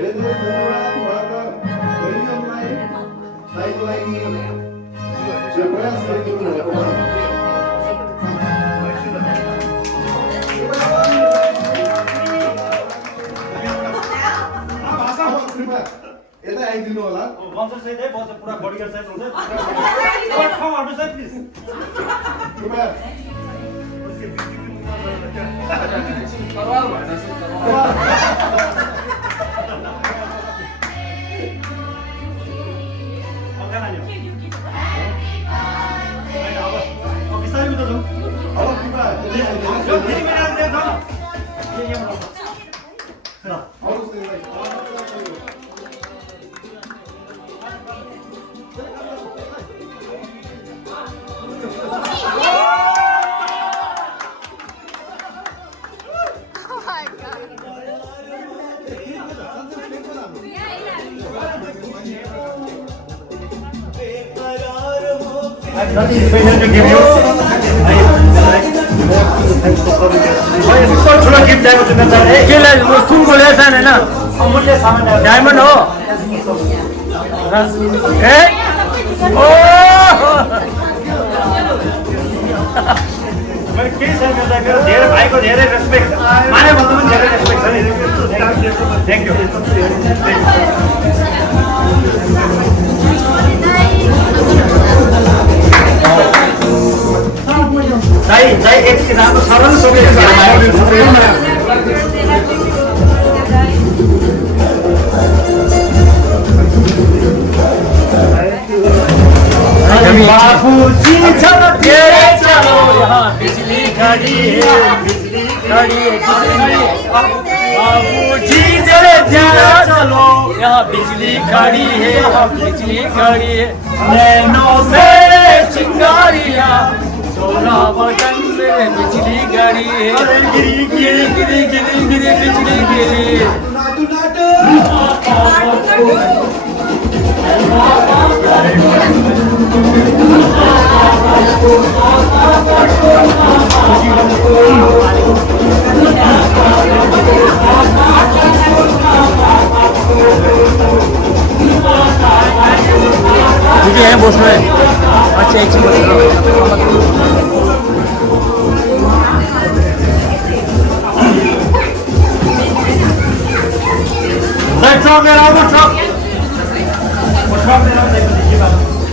धेरै धेरै धन्यवाद उहाँका बहिनीहरूलाई दाइको लागि जो प्रयास गरिदिनु भएको यता आइदिनु होला बन्छ सहित है बन्छ पुरा बडीगार्ड साइज हुन्छ ठाउँ हट्नु छ प्लिज तरवार भएछ तरवार Nothing special to give you. ठुलो गिफ्ट दिएको छु मेरा केलाई सुनको ल्याएछ हैन अमूल्य सामान डायमन्ड हो ए ओ मैले के छ मेरो धेरै भाइको धेरै रेस्पेक्ट माने भन्दा पनि धेरै रेस्पेक्ट छ नि थ्यांक यू Saya एक किताब सरल सोचे बाबूजी चलो तेरे चलो यहाँ बिजली खड़ी है बिजली खड़ी है बाबूजी तेरे चलो यहाँ बिजली खड़ी है बिजली खड़ी है नैनों से चिंगारियाँ सोना बटन में बिजली गाड़ी है गिरी गिरी गिरी गिरी गिरी बिजली गिरी मुझे यहाँ बोल रहे अच्छा एक चीज Let's talk it out, let's talk. What's wrong with that?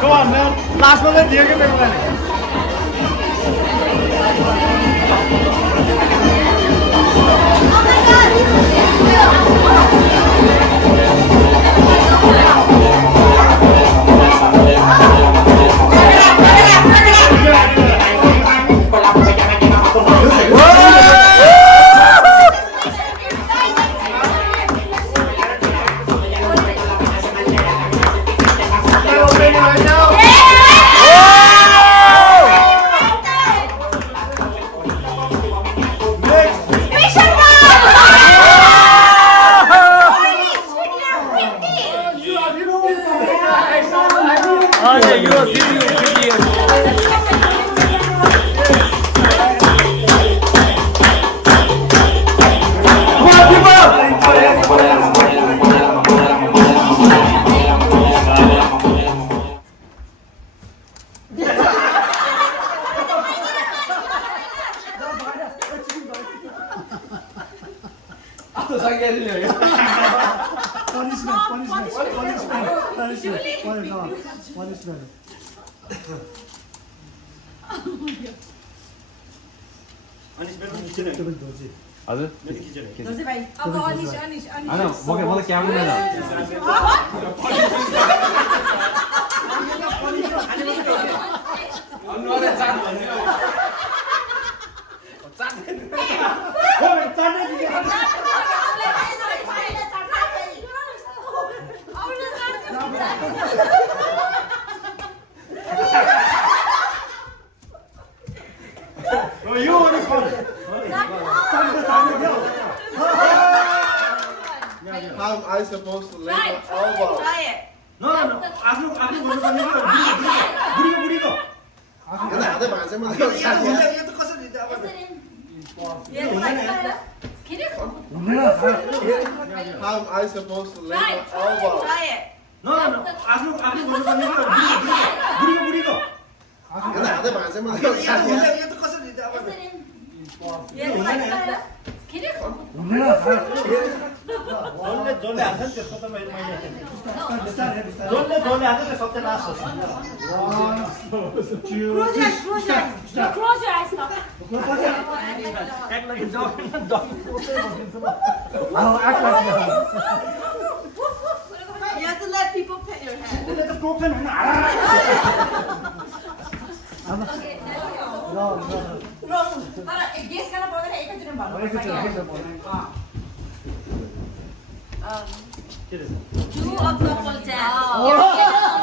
Come on, man. Last one, let's hear it. हजुर दोजे भाइ अब अनिश अनिश अनिश हैन मलाई क्यामेरा न अनुहार चाट भन्दियो चाट You want to call it? How am I supposed to lay my elbow? Try it. No. आफ्नो गर्नुपर्ने हो बुढीको Cái nào tới bạn sẽ mang यो त कसरी अब Yes, like that. Can you? How am I supposed to lay my elbow? Try it. No आफ्नो गर्नुपर्ने हो बुढीको Cái nào tới bạn sẽ mang यो त कसरी अब Yes, like that. Can you? जोडले हाल्छ नि त्यसको त मैले जोडले हाल्छ नि सबै लास्ट हो Close your eyes now. एक लागि जाऊ You have to let people pet your head. उसले त टोक्छन् हैन Okay, there we go. तर गेस गर्न पर्दैन एकैचोटि Two of double tap.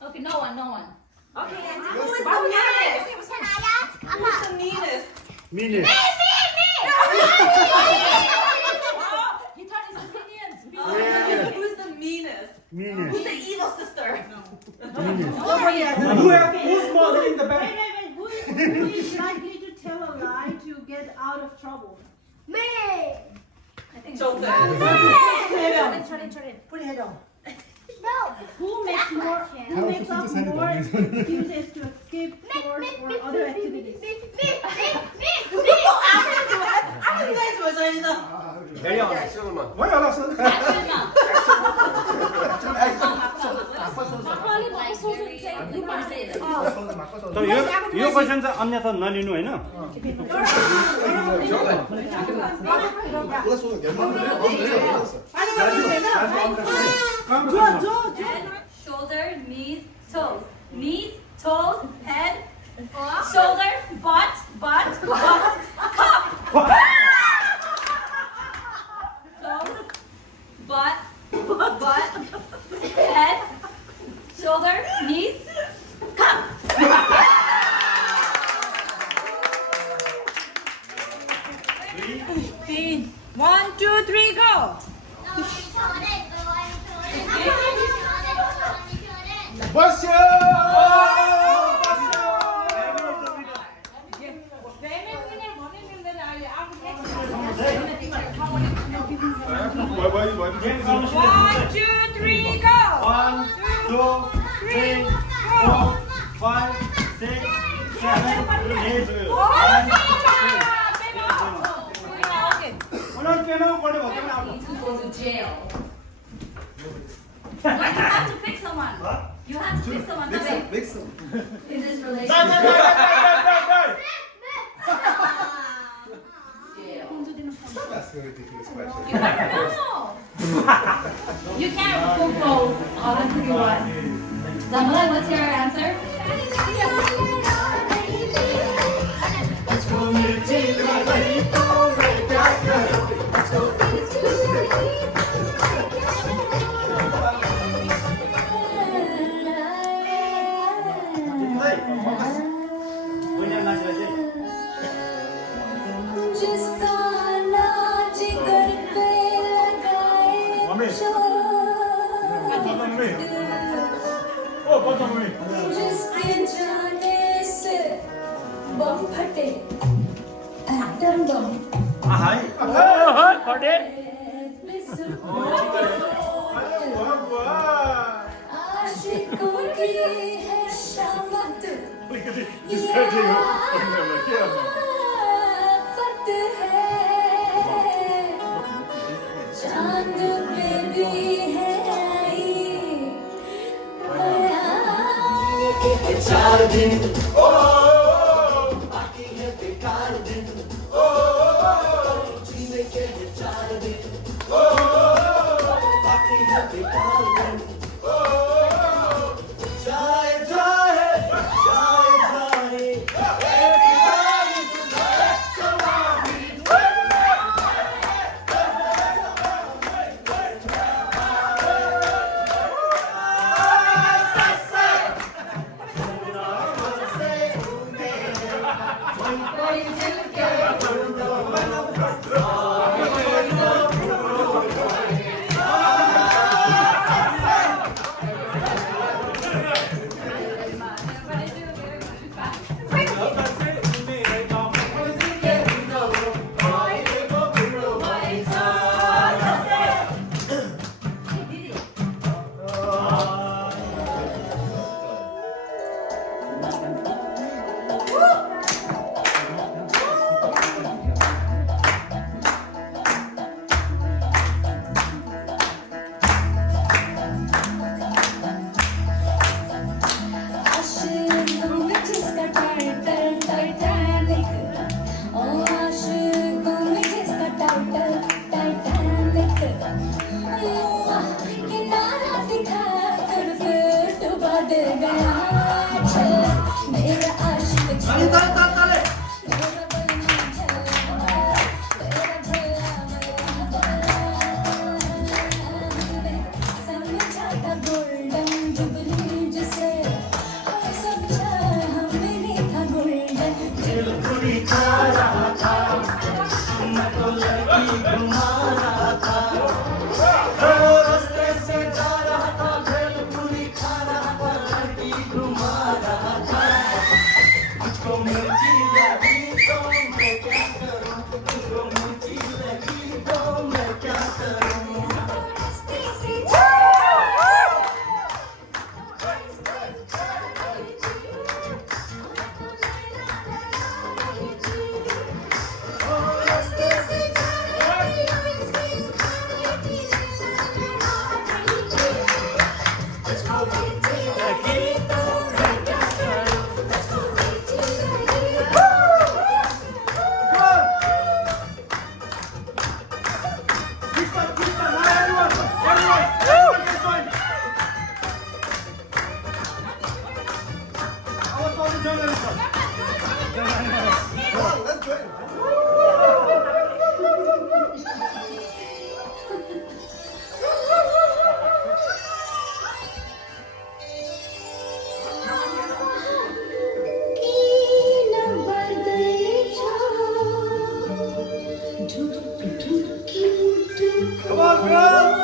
Okay, no one. Okay, who is the meanest? Can I ask? Who's the meanest? मिने He turned his opinions. Who's the meanest? मिने Who's the evil sister? Over here. who's smaller in the back Wait. Who is likely to tell a lie to get out of trouble? I think Turn it. Put your head on. Who makes up more excuses to escape chores or other activities? very honest why all of a तर यो question चाहिँ अन्यथा नलिनु हैन Head, shoulder, knees, toes. Knees, toes, head, shoulder, butt, cup. Toes, butt, head, shoulder, knees, cup. 1, 2, 3, go. Bosio! One, two, three, go! 1 2 3 4 5 6 7 8 उनीहरु pen पढ्यो भने पनि आउँछ To go to jail. You have to pick someone. You have to pick someone Mix them. in this Dai, relationship. dai, dai, dai. Jail. Stop asking ridiculous questions. You never know. You can't go both. Oh, that's pretty one. Zamala, what's your answer? Punya naik lagi. Mami. Oh, potong mami. बम फटे atom bomb फटे आशिकों की है शामत फत है चांद पे भी है आई चार दिन बाकी है बेकार दिन जीने के है 4 दिन बाकी है बेकार दिन जाए जाए जाए जाए Come on, girls!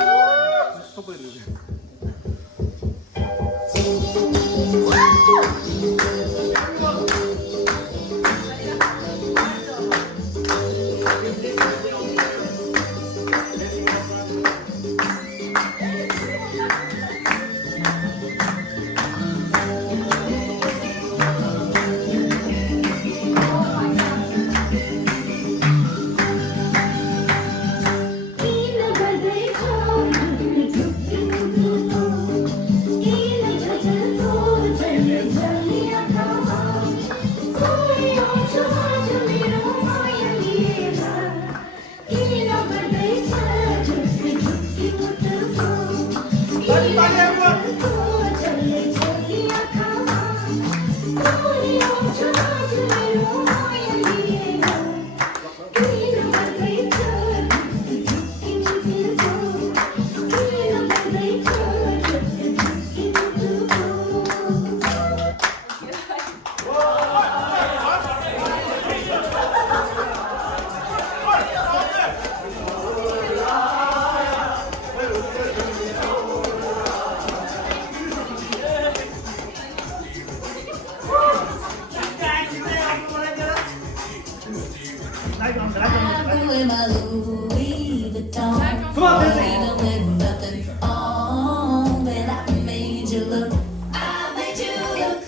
with my Louis Vuitton. Come on, Disney. Even with nothing on, but I made you look. I made you look.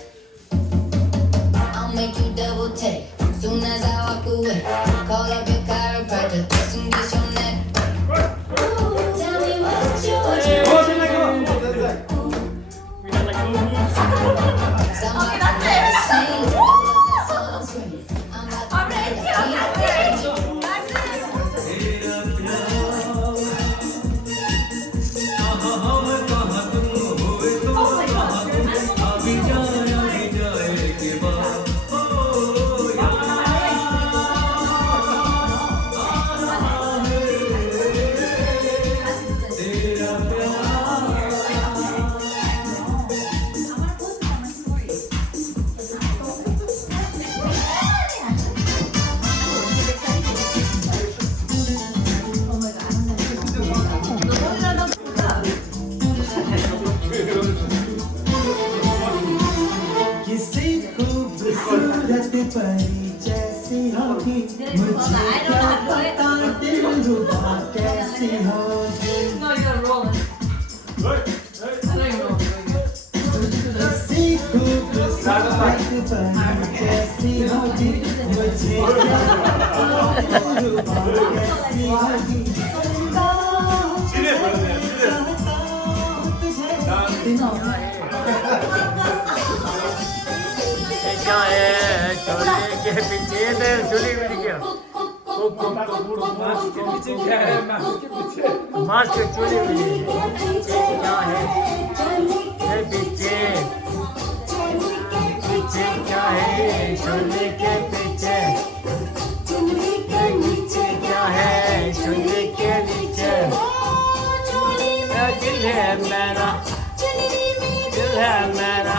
I'll make you double take. Soon as I walk away, call up your chiropractor just and get your neck. Ooh, tell me what you're doing. Somebody sing. I'm about to break it. किसी खूबसूरत परी जैसी होगी मुझे क्या पता दिलरुबा कैसी होगी No, you're rolling. किसी खूबसूरत परी जैसी होगी मुझे क्या पता दिलरुबा कैसी होगी क्या है चोली के पीछे तेरे चोली भी क्या मास्क के चोली भी क्या है ये पीछे पीछे क्या है चोली के पीछे नीचे क्या है चोली के नीचे दिल है मेरा दिल है मेरा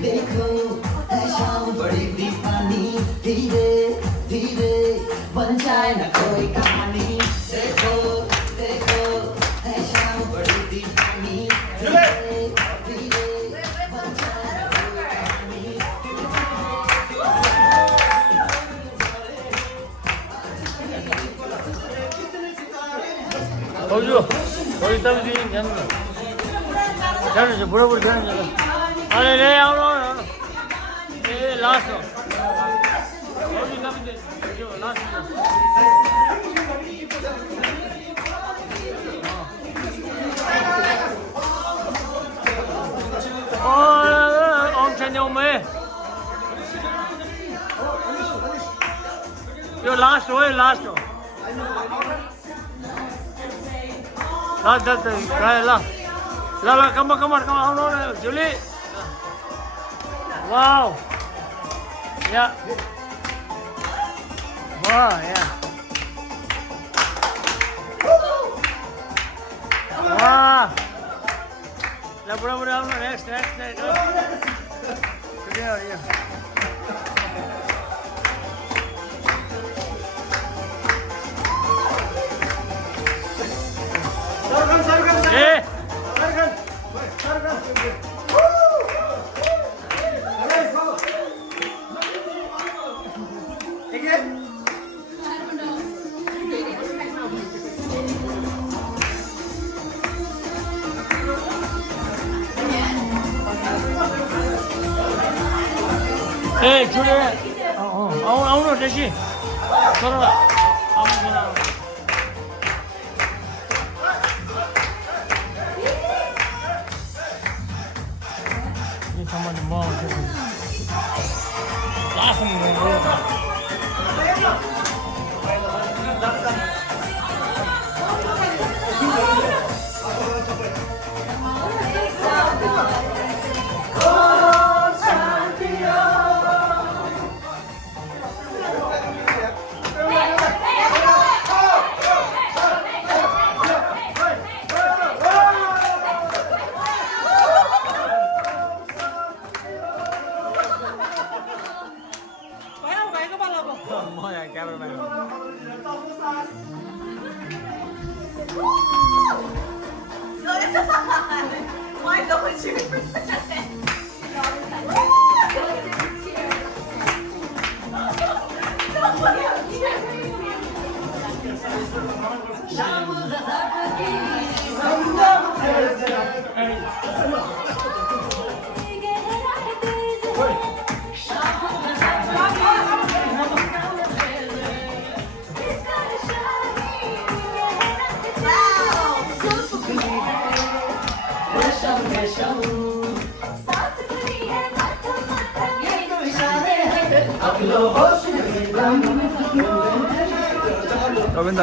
देखो है शाम बड़ी दीवानी धीरे धीरे बन जाए ना कोई कहानी देखो देखो है शाम बड़ी दीवानी धीरे धीरे बन जाए ना कोई कहानी 보여줘. 거기 있다면 뒤에 잡는 거. 잡는 거, 물어보고 잡는 거. 아니, 네, 아무로. 네, 라스트. 거기 가면 돼. 저, 라스트. 엄청 너무해. 요 라스트, 왜 라스트? Dah, try lah. Lah, come on, Julie. Wow. Yeah. Wow, yeah. Wow. Lah, pura, next. Yeah. Eh. Eh, Julia. 아무나 대신. 걸어라. 아무나. 한번 뭐 라스는 뭐 뭐야 cameraman. Why don't you represent it? Robin,